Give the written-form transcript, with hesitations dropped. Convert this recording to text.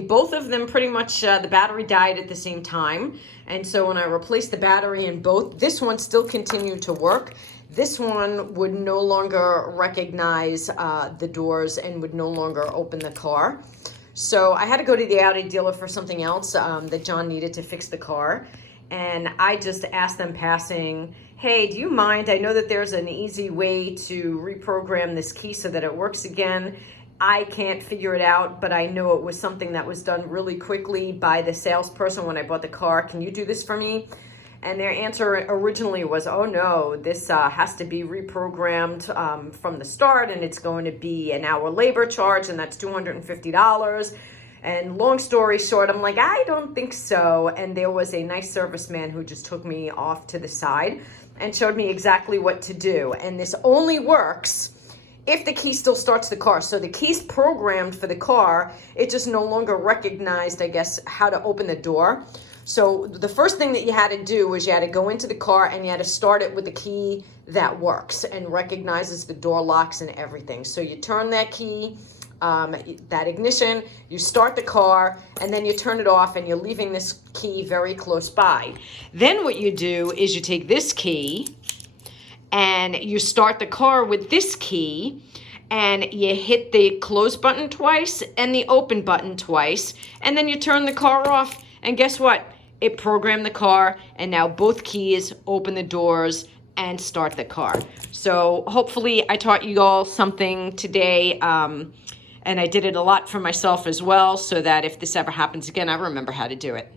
Both of them pretty much, the battery died at the same time. And so when I replaced the battery in both, this one still continued to work. This one would no longer recognize the doors and would no longer open the car. So I had to go to the Audi dealer for something else that John needed to fix the car. And I just asked them passing, hey, do you mind? I know that there's an easy way to reprogram this key so that it works again. I can't figure it out, but I know it was something that was done really quickly by the salesperson when I bought the car. Can you do this for me? And their answer originally was, oh no, this has to be reprogrammed from the start, and it's going to be an hour labor charge, and that's $250. And long story short, I'm like, I don't think so. And there was a nice serviceman who just took me off to the side and showed me exactly what to do. And this only works if the key still starts the car. So the key's programmed for the car, it just no longer recognized, I guess, how to open the door. So the first thing that you had to do was you had to go into the car and you had to start it with the key that works and recognizes the door locks and everything. So you turn that key, that ignition, you start the car, and then you turn it off, and you're leaving this key very close by. Then what you do is you take this key and you start the car with this key, and you hit the close button twice and the open button twice, and then you turn the car off, and guess what? It programmed the car, and now both keys open the doors and start the car. So hopefully I taught you all something today, and I did it a lot for myself as well, so that if this ever happens again, I remember how to do it.